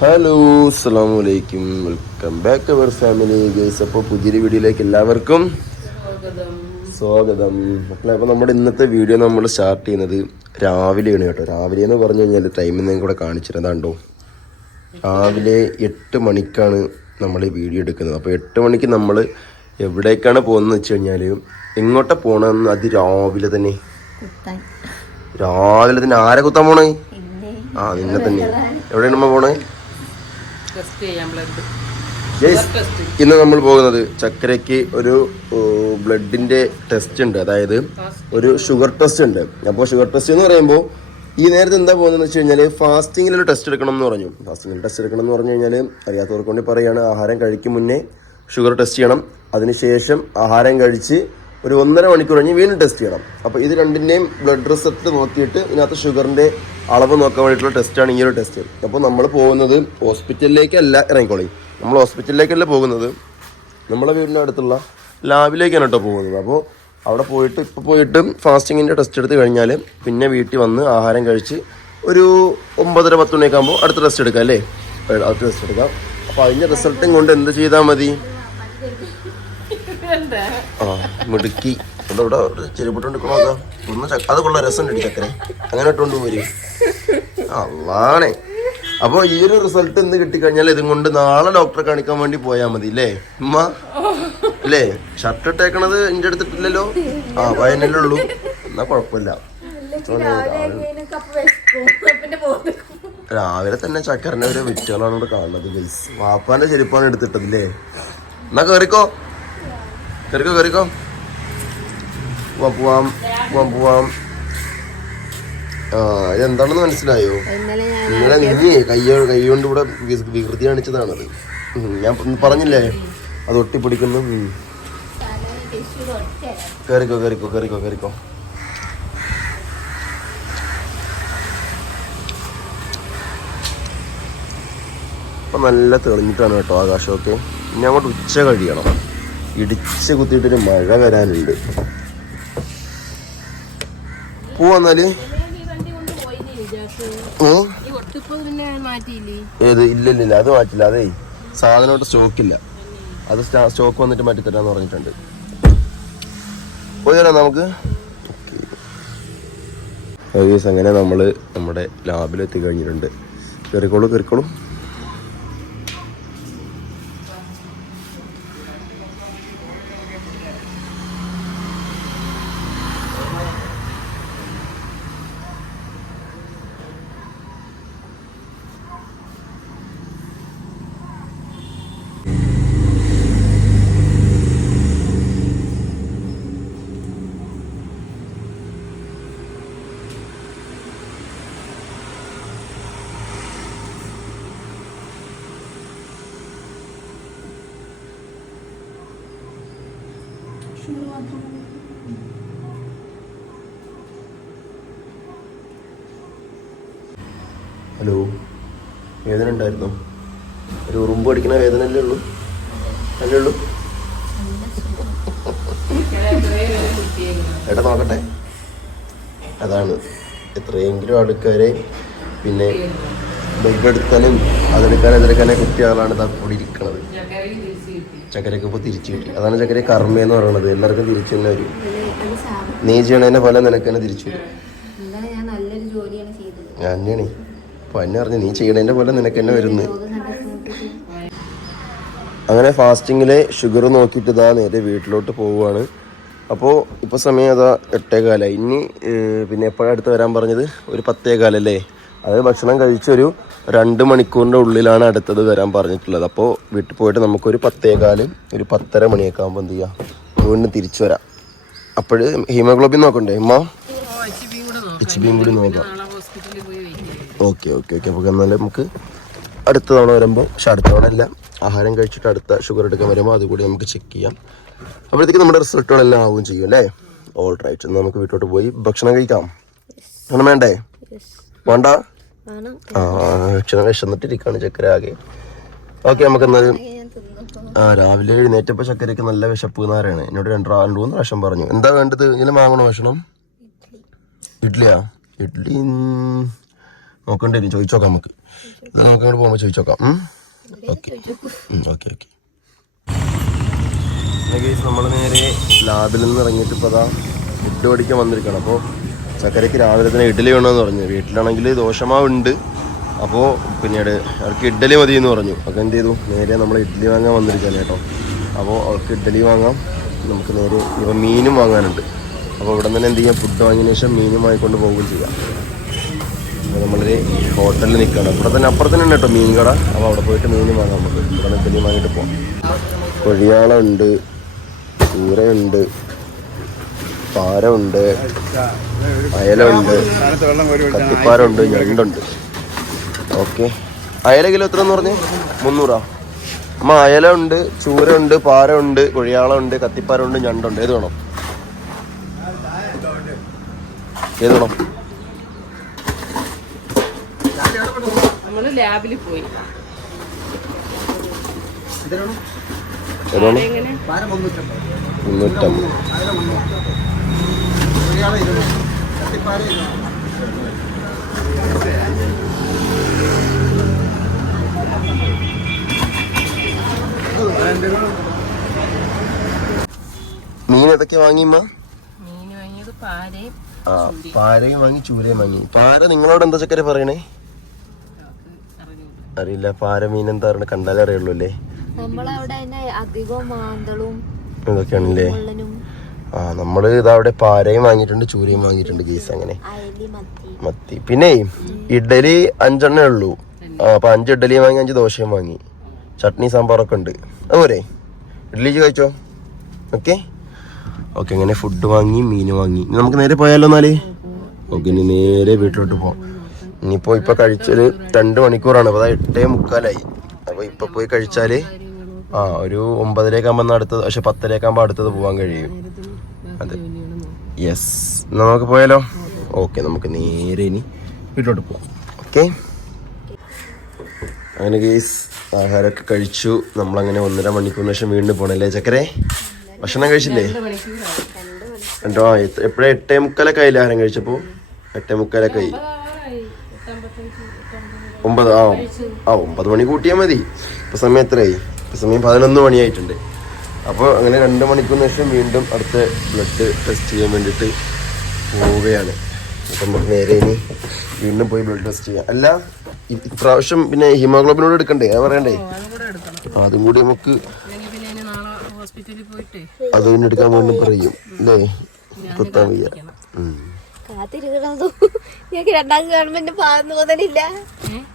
Hello അസ്സാം വലൈക്കും welcome back to our family. Guys അപ്പോൾ പുതിയൊരു വീഡിയോയിലേക്ക് എല്ലാവർക്കും സ്വാഗതം. മക്കളെ അപ്പോൾ നമ്മുടെ ഇന്നത്തെ വീഡിയോ നമ്മൾ സ്റ്റാർട്ട് ചെയ്യുന്നത് രാവിലെയാണ് കേട്ടോ. രാവിലെ എന്ന് പറഞ്ഞു കഴിഞ്ഞാൽ ടൈമിൽ നിന്ന് കൂടെ കാണിച്ചിരുന്നാണ്ടോ രാവിലെ എട്ട് മണിക്കാണ് നമ്മൾ ഈ വീഡിയോ എടുക്കുന്നത്. അപ്പോൾ എട്ട് മണിക്ക് നമ്മൾ എവിടേക്കാണ് പോകുന്നത് വെച്ച് കഴിഞ്ഞാൽ എങ്ങോട്ടാണ് പോകണമെന്ന് അതിരാവിലെ തന്നെ. രാവിലെ തന്നെ ആരെ കുത്താൻ പോണേ? ആ നിന്നെ തന്നെ. എവിടെയാണ് നമ്മൾ പോണേ ടെസ്റ്റ് ചെയ്യാം ബ്ലഡ് Guys, ഇന്ന് നമ്മൾ പോകുന്നത് ചക്കരയ്ക്ക് ഒരു ബ്ലഡിന്റെ ടെസ്റ്റ് ഉണ്ട്. അതായത് ഒരു ഷുഗർ ടെസ്റ്റ് ഉണ്ട്. അപ്പോൾ ഷുഗർ ടെസ്റ്റ് എന്ന് പറയുമ്പോൾ ഈ നേരത്തെ എന്താ പോകുന്നതെന്ന് വെച്ച് കഴിഞ്ഞാൽ ഫാസ്റ്റിങ്ങിൽ ഒരു ടെസ്റ്റ് എടുക്കണം എന്ന് പറഞ്ഞു. ഫാസ്റ്റിങ്ങിൽ ടെസ്റ്റ് എടുക്കണം എന്ന് പറഞ്ഞു കഴിഞ്ഞാൽ അറിയാത്തവർക്ക് വേണ്ടി പറയുകയാണ് ആഹാരം കഴിക്കും മുന്നേ ഷുഗർ ടെസ്റ്റ് ചെയ്യണം. അതിനുശേഷം ആഹാരം കഴിച്ച് ഒരു ഒന്നര മണിക്കൂർ കഴിഞ്ഞ് വീണ്ടും ടെസ്റ്റ് ചെയ്യണം. അപ്പോൾ ഇത് രണ്ടിന്റെയും ബ്ലഡ് റിസൾട്ട് നോക്കിയിട്ട് ഇതിനകത്ത് ഷുഗറിന്റെ അളവ് നോക്കാൻ വേണ്ടിയിട്ടുള്ള ടെസ്റ്റാണ് ഈ ഒരു ടെസ്റ്റ് അപ്പോൾ നമ്മൾ പോകുന്നത് ഹോസ്പിറ്റലിലേക്കല്ല ഇറങ്ങിക്കോളി. നമ്മൾ ഹോസ്പിറ്റലിലേക്കല്ല പോകുന്നത്? നമ്മളെ വീടിന്റെ അടുത്തുള്ള ലാബിലേക്കാണ് കേട്ടോ പോകുന്നത്. അപ്പോൾ അവിടെ പോയിട്ട് ഇപ്പോൾ പോയിട്ട് ഫാസ്റ്റിങ്ങിന്റെ ടെസ്റ്റ് എടുത്ത് കഴിഞ്ഞാൽ പിന്നെ വീട്ടിൽ വന്ന് ആഹാരം കഴിച്ച് ഒരു ഒമ്പതര പത്ത് മണിയൊക്കെ ആകുമ്പോൾ അടുത്ത ടെസ്റ്റ് എടുക്കാം അല്ലേ? അടുത്ത ടെസ്റ്റ് എടുക്കാം. അപ്പോൾ അതിന്റെ റിസൾട്ടും കൊണ്ട് എന്ത് ചെയ്താൽ മതി? മിടുക്കി. ഇവിടെ ചെരുപ്പിട്ടുണ്ട് നോക്കാം ഒന്ന് ചക്ക അത് കൊള്ള രസം ചക്കരെ അങ്ങനെ ഇട്ടുകൊണ്ട് പോരി അള്ളാണേ. അപ്പോൾ ഈ ഒരു റിസൾട്ട് എന്ത് കിട്ടിക്കഴിഞ്ഞാൽ ഇതും കൊണ്ട് നാളെ ഡോക്ടറെ കാണിക്കാൻ വേണ്ടി പോയാൽ മതി അല്ലേ ഉമ്മ? അല്ലേ ഷർട്ട് ഇട്ടേക്കണത് എന്റെ അടുത്തിട്ടില്ലല്ലോ? ആ വയനല്ലേ ഉള്ളൂ. എന്നാ കുഴപ്പമില്ല. രാവിലെ തന്നെ ചക്കറിന്റെ ഒരു വിറ്റുകളാണ് ഇവിടെ കാണുന്നത് വാപ്പാന്റെ ചെരുപ്പാണ് എടുത്തിട്ടത് അല്ലേ എന്നാ കേറിക്കോ. കേറിക്കോ കേറിക്കോ പോവാം പോവാം പോവാം പോവാം. ആ ഇതെന്താണെന്ന് മനസ്സിലായോ? ഇന്നലെ നീ കൈ കൊണ്ട് ഇവിടെ വികൃതി കാണിച്ചതാണത്. ഞാൻ പറഞ്ഞില്ലേ? അത് ഒട്ടിപ്പിടിക്കുന്നു കയറിക്കോ കയറിക്കോ കയറിക്കോ കയറിക്കോ. ഇപ്പൊ നല്ല തെളിഞ്ഞിട്ടാണ് കേട്ടോ ആകാശമൊക്കെ. ഇനി അങ്ങോട്ട് ഉച്ച കഴിയണം. ഇടിച്ച് കുത്തിയിട്ടൊരു മഴ വരാനുണ്ട്. പോവാന്നാൽ ഏത്? ഇല്ല ഇല്ല ഇല്ല. അത് മാറ്റില്ല. അതേ സാധനമായിട്ട് സ്റ്റോക്കില്ല അത് സ്റ്റോക്ക് വന്നിട്ട് മാറ്റി തരാന്ന് പറഞ്ഞിട്ടുണ്ട്. പോയി വരാം നമുക്ക്. ഓക്കെ. അങ്ങനെ നമ്മൾ നമ്മുടെ ലാബിലെത്തി കഴിഞ്ഞിട്ടുണ്ട്. കയറിക്കോളൂ കയറിക്കോളൂ ഹലോ വേദന ഉണ്ടായിരുന്നോ? ഒരു ഉറുമ്പ് അടിക്കുന്ന വേദന അല്ലേ ഉള്ളൂ? അല്ലേ ഉള്ളൂ? ഏട്ടാ നോക്കട്ടെ. അതാണ്. എത്രയെങ്കിലും ആൾക്കാരെ പിന്നെ ബ്ലഡ് അതെടുക്കാൻ അതെടുക്കാനെ കുട്ടികളാണ് കൂടി ഇരിക്കുന്നത് ചക്കരക്ക് ഇപ്പോൾ തിരിച്ചു കിട്ടി. അതാണ് ചക്കര കർമ്മ എന്ന് പറയുന്നത് എല്ലാവർക്കും തിരിച്ചു തന്നെ വരും. നീ ചെയ്യണതിന്റെ പോലെ നിനക്ക് തന്നെ തിരിച്ചു വരും. തന്നെയാണ്. അപ്പൊ എന്നെ പറഞ്ഞു നീ ചെയ്യണതിന്റെ പോലെ നിനക്ക് തന്നെ വരുന്നു. അങ്ങനെ ഫാസ്റ്റിങ്ങിലെ ഷുഗർ നോക്കിയിട്ട് ഇതാ നേരെ വീട്ടിലോട്ട് പോവുകയാണ്. അപ്പോൾ ഇപ്പോൾ സമയം അതാ എട്ടേകാലായി. ഇനി പിന്നെ എപ്പോഴാണ് അടുത്ത് വരാൻ പറഞ്ഞത്? ഒരു പത്തേകാലല്ലേ? അത് ഭക്ഷണം കഴിച്ചൊരു രണ്ട് മണിക്കൂറിന്റെ ഉള്ളിലാണ് അടുത്തത് വരാൻ പറഞ്ഞിട്ടുള്ളത്. അപ്പോൾ വീട്ടിൽ പോയിട്ട് നമുക്കൊരു പത്തേകാൽ ഒരു പത്തര മണിയൊക്കെ ആകുമ്പോൾ എന്ത് ചെയ്യാം? വീണ്ടും തിരിച്ചു വരാം. അപ്പോൾ ഹീമോഗ്ലോബിൻ നോക്കണ്ടേ? ഹിമ? എച്ച് ബിയും കൂടി നോക്കാം. Okay okay okay. അപ്പോൾ എന്നാലും നമുക്ക് അടുത്ത തവണ വരുമ്പോൾ പക്ഷെ അടുത്ത തവണ അല്ല. ആഹാരം കഴിച്ചിട്ട് അടുത്ത ഷുഗർ എടുക്കാൻ വരുമ്പോൾ അതുകൂടി നമുക്ക് ചെക്ക് ചെയ്യാം. അപ്പോഴത്തേക്ക് നമ്മുടെ റിസൾട്ടുകളെല്ലാം ആവുകയും ചെയ്യും അല്ലേ? ഓൾ റൈറ്റ് എന്നാൽ നമുക്ക് വീട്ടോട്ട് പോയി ഭക്ഷണം കഴിക്കാം. അങ്ങനെ വേണ്ടേ? വേണ്ട? വേണം ആ ഭക്ഷണം വിശന്നിട്ടിരിക്കുകയാണ് ചക്കര ആകെ ഓക്കെ നമുക്ക് എന്നാൽ ആ രാവിലെ എഴുന്നേറ്റപ്പോൾ ചക്കരയ്ക്ക് നല്ല വിശപ്പ് നാരാണ് എന്നോട് രണ്ട് രണ്ട് മൂന്ന് പ്രാവശ്യം പറഞ്ഞു. എന്താ വേണ്ടത്? ഇങ്ങനെ വാങ്ങണോ ഭക്ഷണം? ഇഡ്ഡലിയാ? ഇഡ്ഡലി നോക്കണ്ടേ ചോദിച്ചോക്കാം നമുക്ക്. ഇത് നമുക്ക് അങ്ങോട്ട് പോകുമ്പോൾ ചോദിച്ചു നോക്കാം. ഓക്കെ. Okay okay. നമ്മൾ നേരെ ലാബിൽ നിന്ന് ഇറങ്ങിയിട്ട് ഇപ്പോൾ അതാ ഫുഡ് പഠിക്കാൻ വന്നിരിക്കണം അപ്പോൾ ചക്കരയ്ക്ക് രാവിലെ തന്നെ ഇഡ്ഡലി വേണമെന്ന് പറഞ്ഞു. വീട്ടിലാണെങ്കിൽ ദോശമാവുണ്ട്. അപ്പോൾ പിന്നീട് അവർക്ക് ഇഡ്ഡലി മതി എന്ന് പറഞ്ഞു. അപ്പോൾ എന്ത് ചെയ്തു? നേരെ നമ്മൾ ഇഡ്ഡലി വാങ്ങാൻ വന്നിരിക്കുകയാണ് കേട്ടോ. അപ്പോൾ അവർക്ക് ഇഡ്ഡലി വാങ്ങാം. നമുക്ക് നേരെ ഇപ്പം മീനും വാങ്ങാനുണ്ട്. അപ്പോൾ ഇവിടെ തന്നെ എന്ത് ചെയ്യാം? ഫുഡ് വാങ്ങിയതിന് ശേഷം മീനും വാങ്ങിക്കൊണ്ട് പോവുകയും ചെയ്യാം. അപ്പോൾ നമ്മളൊരു ഹോട്ടലിൽ നിൽക്കുകയാണ്. ഇവിടെ തന്നെ അപ്പുറത്ത് തന്നെ കേട്ടോ മീൻ കട. അപ്പോൾ അവിടെ പോയിട്ട് മീനും വാങ്ങാൻ നമുക്ക്. ഇവിടെ ഇഡ്ഡലി വാങ്ങിയിട്ട് പോകാം കൊഴിയാളുണ്ട് ചൂരയുണ്ട് പാരമുണ്ട് അയലുണ്ട് കത്തിപ്പാരുണ്ട് ഞണ്ടുണ്ട്. ഓക്കെ. അയല കിലോ എത്ര എന്ന് പറഞ്ഞേ? മുന്നൂറാ. അമ്മ അയല ഉണ്ട് പാരമുണ്ട് കൊഴിയാളുണ്ട് കത്തിപ്പാരുണ്ട് ഞണ്ടുണ്ട്. ഏത് വേണം? ഏത് വേണം? ലാബിൽ പോയി. ഏത് വേണം എങ്ങനെ മുന്നൂറ്റമ്പത് മീൻ ഏതൊക്കെ വാങ്ങിയമ്മ മീൻ വാങ്ങിയത് പാരയും ആ പാരയും വാങ്ങി ചൂരയും വാങ്ങി. പാര നിങ്ങളോട് എന്താ ചക്കര പറയണേ? അറിയില്ല പാര മീൻ എന്താ പറയണേ? കണ്ടാലേ അറിയുള്ളൂ അല്ലേ? നമ്മളവിടെ തന്നെ അധികം മാന്തളും ഇതൊക്കെയാണല്ലേ? ആ നമ്മൾ ഇതവിടെ പാരയും വാങ്ങിയിട്ടുണ്ട് ചൂരയും വാങ്ങിയിട്ടുണ്ട് ഗീസ് അങ്ങനെ. മത്തി. പിന്നെ ഇഡലി അഞ്ചെണ്ണേ ഉള്ളൂ. അപ്പൊ അഞ്ച് ഇഡലിയും വാങ്ങി അഞ്ച് ദോശയും വാങ്ങി. ചട്നി സാമ്പാറൊക്കെ ഉണ്ട്. അതുപോലെ ഇഡ്ഡലി കഴിച്ചോ? ഓക്കെ? ഓക്കെ അങ്ങനെ ഫുഡ് വാങ്ങി മീൻ വാങ്ങി. നമുക്ക് നേരെ പോയാലോ എന്നാൽ ഓക്കെ ഇനി നേരെ വീട്ടിലോട്ട് പോവാം. ഇനിയിപ്പോ ഇപ്പൊ കഴിച്ചത് രണ്ട് മണിക്കൂറാണ്. അപ്പൊ അതാ എട്ടേ മുക്കാലായി. അപ്പൊ ഇപ്പൊ പോയി കഴിച്ചാൽ ആ ഒരു ഒമ്പതരേക്കാകുമ്പോ അടുത്തത് പക്ഷെ പത്തരേക്കാകുമ്പോ അടുത്തത് പോവാൻ കഴിയും. അതെ. യെസ് നമുക്ക് പോയാലോ? ഓക്കെ നമുക്ക് നേരെ ഇനി വീട്ടിലോട്ട് പോവാം ഓക്കെ അങ്ങനെ കേസ് ആഹാരമൊക്കെ കഴിച്ചു. നമ്മളങ്ങനെ ഒന്നര മണിക്കൂറിന് ശേഷം വീണ്ടും പോണല്ലേ ചക്കരെ? ഭക്ഷണം കഴിച്ചില്ലേ? കണ്ടോ? എപ്പോഴും എട്ടേ മുക്കാലൊക്കെ ആയില്ലേ ആഹാരം കഴിച്ചപ്പോ? എട്ടേ മുക്കാലൊക്കെ ആയി. ഒമ്പത് ആ ആ ഒമ്പത് മണി കൂട്ടിയാൽ മതി. ഇപ്പൊ സമയം എത്രയായി? ഇപ്പൊ സമയം പതിനൊന്ന് മണിയായിട്ടുണ്ട്. അപ്പോൾ അങ്ങനെ രണ്ട് മണിക്കൂർ ശേഷം വീണ്ടും അടുത്ത ബ്ലഡ് ടെസ്റ്റ് ചെയ്യാൻ വേണ്ടിയിട്ട് പോവുകയാണ്. അപ്പം നമുക്ക് നേരെ ഇനി വീണ്ടും പോയി ബ്ലഡ് ടെസ്റ്റ് ചെയ്യാം. അല്ല ഇപ്രാവശ്യം പിന്നെ ഹിമോഗ്ലോബിനോട് എടുക്കണ്ടേ? അത് പറയണ്ടേ? അതും കൂടെ നമുക്ക് അല്ലെങ്കിൽ പിന്നെ നാളെ ഹോസ്പിറ്റലിൽ പോയിട്ട് അത് പിന്നെ എടുക്കാൻ വേണ്ടി പറയും. അല്ലേ? കുത്താൻ വയ്യ. കാത്തിരിക്കണതും. ഞങ്ങൾക്ക് രണ്ടാം ഗവൺമെന്റ് പാകുന്ന മുതലില്ല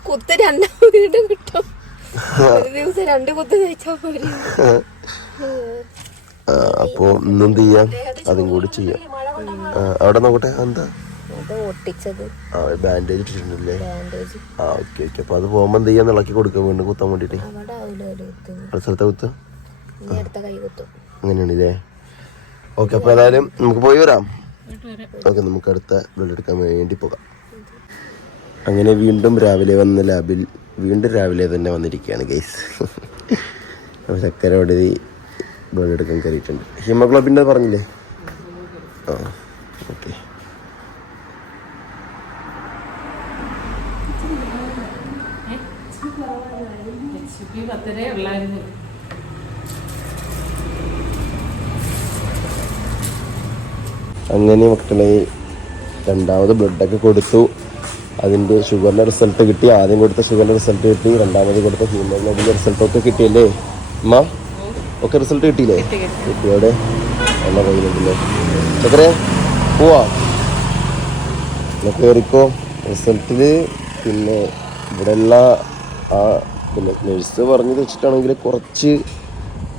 കുത്ത് രണ്ടാം വീണ്ടും കിട്ടും. ഒരു ദിവസം രണ്ട് കുത്ത് കഴിച്ചാൽ പോരെ. ആ, അപ്പോ ഇന്നെന്ത് ചെയ്യാം? അതും കൂടി ചെയ്യാം. അവിടെ നോക്കട്ടെ എന്താ? ആ ബാൻഡേജ് ഇട്ടിട്ടുണ്ടല്ലേ? ആ ഓക്കെ ഓക്കെ അപ്പൊ അത് പോകുമ്പോ എന്ത് ചെയ്യാൻ ഇളക്കി കൊടുക്കാൻ വീണ്ടും കുത്താൻ വേണ്ടിട്ട്. സ്ഥലത്തെ കുത്ത? അങ്ങനെയാണല്ലേ? ഓക്കെ അപ്പൊ ഏതായാലും നമുക്ക് പോയി വരാം. ഓക്കെ നമുക്ക് അടുത്ത ബ്ലഡ് എടുക്കാൻ വേണ്ടി പോകാം. അങ്ങനെ വീണ്ടും രാവിലെ വന്ന ലാബിൽ വീണ്ടും രാവിലെ തന്നെ വന്നിരിക്കുകയാണ് ഗൈസ് ചക്കര അവിടെ ബ്ലഡ് എടുക്കാൻ കയറിയിട്ടുണ്ട്. ഹിമോഗ്ലോബിന്റെ പറഞ്ഞില്ലേ? ആ ഓക്കെ ഉള്ളായിരുന്നു അങ്ങനെ മക്കളെ രണ്ടാമത് ബ്ലഡൊക്കെ കൊടുത്തു. അതിന്റെ ഷുഗറിന്റെ റിസൾട്ട് കിട്ടി. ആദ്യം കൊടുത്ത ഷുഗറിന്റെ റിസൾട്ട് കിട്ടി. രണ്ടാമത് കൊടുത്ത ഹീമോഗ്ലോബിന്റെ റിസൾട്ടൊക്കെ കിട്ടിയല്ലേ? അമ്മ ഒക്കെ റിസൾട്ട് കിട്ടിയില്ലേ? കിട്ടിയോടെ നല്ല കയ്യിലുണ്ടല്ലേ ചക്കരെ പോവാ. കയറിക്കോ. റിസൾട്ടിൽ പിന്നെ ഇവിടെയുള്ള ആ പിന്നെ നഴ്സ് പറഞ്ഞത് വെച്ചിട്ടാണെങ്കിൽ കുറച്ച്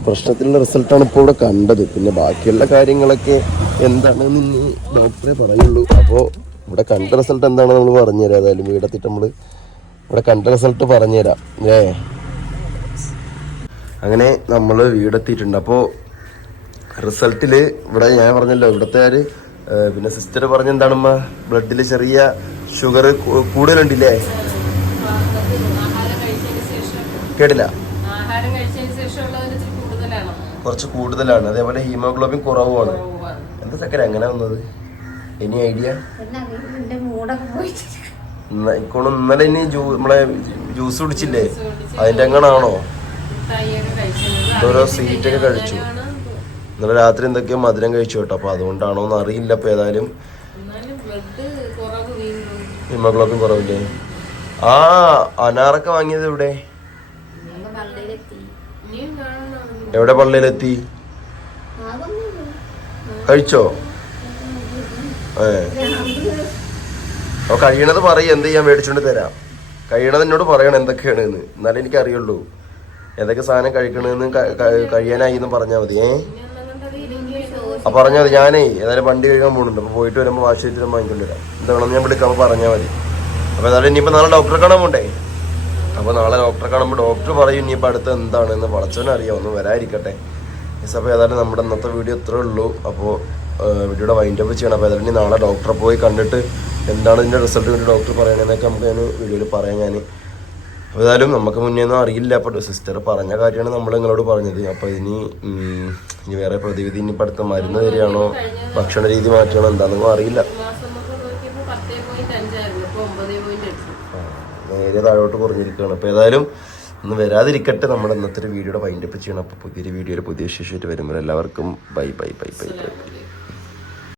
പ്രശ്നത്തിലുള്ള റിസൾട്ടാണ് ഇപ്പോൾ ഇവിടെ കണ്ടത്. പിന്നെ ബാക്കിയുള്ള കാര്യങ്ങളൊക്കെ എന്താണെന്ന് ഡോക്ടറെ പറയുള്ളൂ അപ്പോൾ ഇവിടെ കണ്ട റിസൾട്ട് എന്താണെന്ന് നമ്മൾ പറഞ്ഞുതരാം. ഏതായാലും വീടെത്തിയിട്ട് നമ്മൾ ഇവിടെ കണ്ട റിസൾട്ട് പറഞ്ഞുതരാം. ഏ? അങ്ങനെ നമ്മൾ വീടെത്തിയിട്ടുണ്ട് അപ്പോൾ റിസൾട്ടിൽ ഇവിടെ ഞാൻ പറഞ്ഞല്ലോ ഇവിടുത്തെ ആര് പിന്നെ സിസ്റ്റർ പറഞ്ഞെന്താണമ്മ ബ്ലഡിൽ ചെറിയ ഷുഗർ കൂടുതലുണ്ടില്ലേ? കേട്ടില്ല. കുറച്ച് കൂടുതലാണ്. അതേപോലെ ഹീമോഗ്ലോബിൻ കുറവുമാണ്. എന്താ ചക്കര അങ്ങനെ വന്നത്? Any idea? ഇക്കോണം ഇന്നലെ ഇനി നമ്മളെ ജ്യൂസ് കുടിച്ചില്ലേ? അതിന്റെ എങ്ങനാണോ ഓരോ സീറ്റൊക്കെ കഴിച്ചു. ഇന്നലെ രാത്രി എന്തൊക്കെയോ മധുരം കഴിച്ചു കേട്ടോ. അപ്പൊ അതുകൊണ്ടാണോ എന്ന് അറിയില്ല അപ്പൊ ഏതായാലും. ഹിമോഗ്ലോബിൻ കുറവില്ലേ? ആ അനാറൊക്കെ വാങ്ങിയത് എവിടെ? എവിടെ പള്ളിയിലെത്തി? കഴിച്ചോ? അപ്പൊ കഴിയണത് പറയും എന്ത് ചെയ്യാൻ മേടിച്ചോണ്ട് തരാം. കഴിയണത് എന്നോട് പറയണം എന്തൊക്കെയാണ് എന്ന് എന്നാലേ എനിക്ക് അറിയുള്ളൂ എന്തൊക്കെ സാധനം കഴിക്കണമെന്ന് കഴിയാനായി എന്ന് പറഞ്ഞാൽ മതി ഏ? അപ്പൊ പറഞ്ഞാൽ മതി. ഞാനേ ഏതായാലും വണ്ടി കഴുകാൻ പോകുന്നുണ്ട് അപ്പൊ പോയിട്ട് വരുമ്പോൾ ആശുപത്രി വാങ്ങിക്കൊണ്ട് വരാം. എന്താണെന്ന് ഞാൻ വിളിക്കാം അപ്പൊ പറഞ്ഞാൽ മതി. അപ്പൊ ഏതായാലും ഇനിയിപ്പോ നാളെ ഡോക്ടറെ കാണാൻ പോണ്ടേ? അപ്പൊ നാളെ ഡോക്ടറെ കാണുമ്പോൾ ഡോക്ടർ പറയും ഇനിയിപ്പോ അടുത്ത് എന്താണെന്ന് പടച്ചവനറിയാം. ഒന്നും വരാതിരിക്കട്ടെ. അപ്പൊ ഏതായാലും നമ്മുടെ ഇന്നത്തെ വീഡിയോ ഇത്രേ ഉള്ളൂ. അപ്പോൾ വീഡിയോയുടെ വൈൻഡ് അപ്പ് ചെയ്യണം. അപ്പോൾ അതിൽ നാളെ ഡോക്ടറെ പോയി കണ്ടിട്ട് എന്താണ് ഇതിന്റെ റിസൾട്ട് വേണ്ടി ഡോക്ടർ പറയണതെന്നൊക്കെ നമുക്ക് ഞാൻ വീഡിയോയിൽ പറയാം ഞാൻ അപ്പോൾ ഏതായാലും നമുക്ക് മുന്നേ ഒന്നും അറിയില്ല. അപ്പോൾ സിസ്റ്റർ പറഞ്ഞ കാര്യമാണ് നമ്മൾ നിങ്ങളോട് പറഞ്ഞത്. അപ്പോൾ ഇനി ഇനി വേറെ പ്രതിവിധി ഇനി പഠിത്തം മരുന്ന് തരികയാണോ? ഭക്ഷണ രീതി മാറ്റണോ? എന്താണെന്നും അറിയില്ല. നേരെ താഴോട്ട് കുറഞ്ഞിരിക്കുകയാണ്. അപ്പോൾ ഏതായാലും ഒന്ന് വരാതിരിക്കട്ടെ. നമ്മൾ ഇന്നത്തെ ഒരു വീഡിയോയുടെ വൈൻഡപ്പ് ചെയ്യണം. അപ്പോൾ പുതിയൊരു വീഡിയോയിൽ പുതിയ ശേഷിയായിട്ട് വരുമ്പോൾ എല്ലാവർക്കും bye bye bye bye bye.